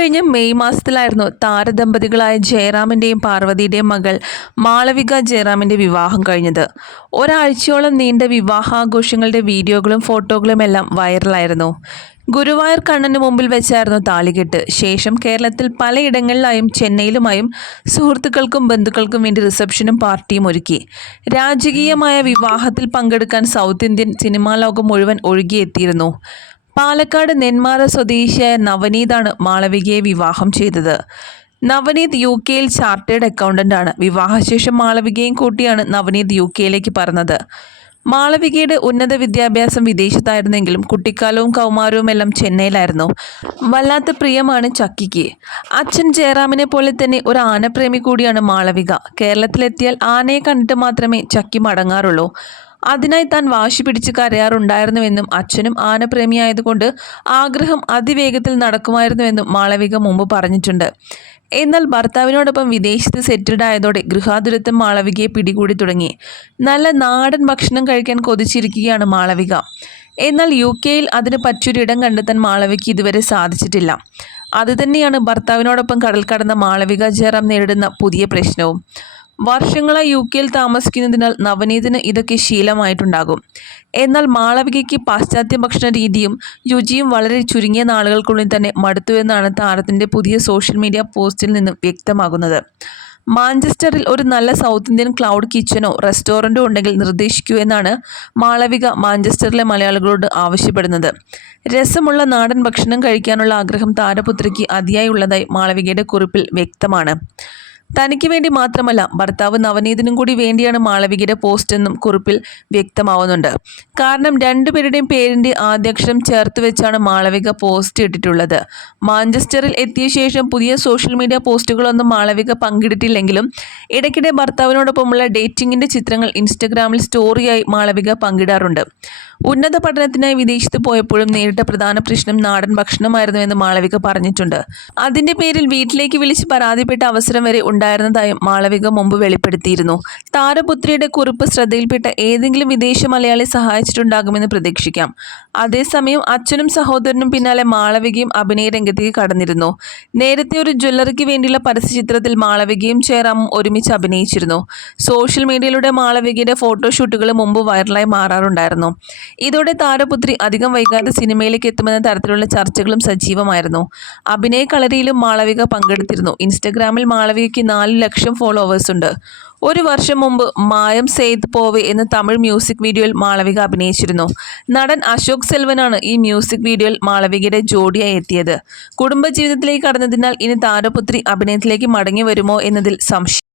കഴിഞ്ഞ മെയ് മാസത്തിലായിരുന്നു താരദമ്പതികളായ ജയറാമിന്റെയും പാർവതിയുടെയും മകൾ മാളവിക ജയറാമിന്റെ വിവാഹം കഴിഞ്ഞത്. ഒരാഴ്ചയോളം നീണ്ട വിവാഹാഘോഷങ്ങളുടെ വീഡിയോകളും ഫോട്ടോകളും എല്ലാം വൈറലായിരുന്നു. ഗുരുവായൂർ കണ്ണന് മുമ്പിൽ വെച്ചായിരുന്നു താലികെട്ട്. ശേഷം കേരളത്തിൽ പലയിടങ്ങളിലായും ചെന്നൈയിലുമായും സുഹൃത്തുക്കൾക്കും ബന്ധുക്കൾക്കും വേണ്ടി റിസപ്ഷനും പാർട്ടിയും ഒരുക്കി. രാജകീയമായ വിവാഹത്തിൽ പങ്കെടുക്കാൻ സൗത്ത് ഇന്ത്യൻ സിനിമാ ലോകം മുഴുവൻ ഒഴുകിയെത്തിയിരുന്നു. പാലക്കാട് നെന്മാറ സ്വദേശിയായ നവനീതാണ് മാളവികയെ വിവാഹം ചെയ്തത്. നവനീത് യു കെയിൽ ചാർട്ടേഡ് അക്കൗണ്ടന്റ് ആണ്. വിവാഹശേഷം മാളവികയും കൂട്ടിയാണ് നവനീത് യു കെയിലേക്ക് പറഞ്ഞത് മാളവികയുടെ ഉന്നത വിദ്യാഭ്യാസം വിദേശത്തായിരുന്നെങ്കിലും കുട്ടിക്കാലവും കൗമാരവും എല്ലാം ചെന്നൈയിലായിരുന്നു. വല്ലാത്ത പ്രിയമാണ് ചക്കിക്ക്. അച്ഛൻ ജയറാമിനെ പോലെ തന്നെ ഒരു ആനപ്രേമി കൂടിയാണ് മാളവിക. കേരളത്തിലെത്തിയാൽ ആനയെ കണ്ടിട്ട് മാത്രമേ ചക്കി മടങ്ങാറുള്ളൂ അതിനായി താൻ വാശി പിടിച്ച് കരയാറുണ്ടായിരുന്നുവെന്നും അച്ഛനും ആനപ്രേമിയായതുകൊണ്ട് ആഗ്രഹം അതിവേഗത്തിൽ നടക്കുമായിരുന്നുവെന്നും മാളവിക മുമ്പ് പറഞ്ഞിട്ടുണ്ട്. എന്നാൽ ഭർത്താവിനോടൊപ്പം വിദേശത്ത് സെറ്റിൽഡ് ആയതോടെ ഗൃഹാതുരത്വം മാളവികയെ പിടികൂടി തുടങ്ങി. നല്ല നാടൻ ഭക്ഷണം കഴിക്കാൻ കൊതിച്ചിരിക്കുകയാണ് മാളവിക. എന്നാൽ യു കെയിൽ അതിന് പറ്റൊരിടം കണ്ടെത്താൻ മാളവിക ഇതുവരെ സാധിച്ചിട്ടില്ല. അതുതന്നെയാണ് ഭർത്താവിനോടൊപ്പം കടൽ കടന്ന മാളവിക ജയറാം നേരിടുന്ന പുതിയ പ്രശ്നവും. വർഷങ്ങളായി യു കെയിൽ താമസിക്കുന്നതിനാൽ നവനീതിന് ഇതൊക്കെ ശീലമായിട്ടുണ്ടാകും. എന്നാൽ മാളവികയ്ക്ക് പാശ്ചാത്യ ഭക്ഷണ രീതിയും രുചിയും വളരെ ചുരുങ്ങിയ നാളുകൾക്കുള്ളിൽ തന്നെ മടുത്തുവെന്നാണ് താരത്തിന്റെ പുതിയ സോഷ്യൽ മീഡിയ പോസ്റ്റിൽ നിന്നും വ്യക്തമാകുന്നത്. മാഞ്ചസ്റ്ററിൽ ഒരു നല്ല സൗത്ത് ഇന്ത്യൻ ക്ലൗഡ് കിച്ചനോ റെസ്റ്റോറന്റോ ഉണ്ടെങ്കിൽ നിർദ്ദേശിക്കൂ എന്നാണ് മാളവിക മാഞ്ചസ്റ്ററിലെ മലയാളികളോട് ആവശ്യപ്പെടുന്നത്. രസമുള്ള നാടൻ ഭക്ഷണം കഴിക്കാനുള്ള ആഗ്രഹം താരപുത്രിക്ക് അതിയായി ഉള്ളതായി മാളവികയുടെ കുറിപ്പിൽ വ്യക്തമാണ്. തനിക്ക് വേണ്ടി മാത്രമല്ല ഭർത്താവ് നവനീതിനും കൂടി വേണ്ടിയാണ് മാളവികയുടെ പോസ്റ്റ് എന്നും കുറിപ്പിൽ വ്യക്തമാവുന്നുണ്ട്. കാരണം രണ്ടുപേരുടെയും പേരിന്റെ ആദ്യാക്ഷരം ചേർത്ത് വെച്ചാണ് മാളവിക പോസ്റ്റ് ഇട്ടിട്ടുള്ളത്. മാഞ്ചസ്റ്ററിൽ എത്തിയ ശേഷം പുതിയ സോഷ്യൽ മീഡിയ പോസ്റ്റുകളൊന്നും മാളവിക പങ്കിട്ടിട്ടില്ലെങ്കിലും ഇടയ്ക്കിടെ ഭർത്താവിനോടൊപ്പമുള്ള ഡേറ്റിംഗിന്റെ ചിത്രങ്ങൾ ഇൻസ്റ്റഗ്രാമിൽ സ്റ്റോറിയായി മാളവിക പങ്കിടാറുണ്ട്. ഉന്നത പഠനത്തിനായി വിദേശത്ത് പോയപ്പോഴും നേരിട്ട പ്രധാന പ്രശ്നം നാടൻ ഭക്ഷണമായിരുന്നു എന്ന് മാളവിക പറഞ്ഞിട്ടുണ്ട്. അതിന്റെ പേരിൽ വീട്ടിലേക്ക് വിളിച്ച് പരാതിപ്പെട്ട അവസരം വരെ ഉണ്ടായിരുന്നതായും മാളവിക മുമ്പ് വെളിപ്പെടുത്തിയിരുന്നു. താരപുത്രിയുടെ കുറിപ്പ് ശ്രദ്ധയിൽപ്പെട്ട ഏതെങ്കിലും വിദേശ മലയാളി സഹായിച്ചിട്ടുണ്ടാകുമെന്ന് പ്രതീക്ഷിക്കാം. അതേസമയം അച്ഛനും സഹോദരനും പിന്നാലെ മാളവികയും അഭിനയ രംഗത്തേക്ക് കടന്നിരുന്നു. നേരത്തെ ഒരു ജ്വല്ലറിക്ക് വേണ്ടിയുള്ള പരസ്യചിത്രത്തിൽ മാളവികയും ചേറാമും ഒരുമിച്ച് അഭിനയിച്ചിരുന്നു. സോഷ്യൽ മീഡിയയിലൂടെ മാളവികയുടെ ഫോട്ടോഷൂട്ടുകൾ മുമ്പ് വൈറലായി മാറാറുണ്ടായിരുന്നു. ഇതോടെ താരപുത്രി അധികം വൈകാതെ സിനിമയിലേക്ക് എത്തുമെന്ന തരത്തിലുള്ള ചർച്ചകളും സജീവമായിരുന്നു. അഭിനയ കളരിയിലും മാളവിക പങ്കെടുത്തിരുന്നു. ഇൻസ്റ്റഗ്രാമിൽ മാളവികയ്ക്ക് നാല് ലക്ഷം ഫോളോവേഴ്സ് ഉണ്ട്. ഒരു വർഷം മുമ്പ് മായം സെയ്ത് പോവെ എന്ന തമിഴ് മ്യൂസിക് വീഡിയോയിൽ മാളവിക അഭിനയിച്ചിരുന്നു. നടൻ അശോക് സെൽവനാണ് ഈ മ്യൂസിക് വീഡിയോയിൽ മാളവികയുടെ ജോഡിയായി എത്തിയത്. കുടുംബജീവിതത്തിലേക്ക് കടന്നതിനാൽ ഇനി താരപുത്രി അഭിനയത്തിലേക്ക് മടങ്ങി വരുമോ എന്നതിൽ സംശയം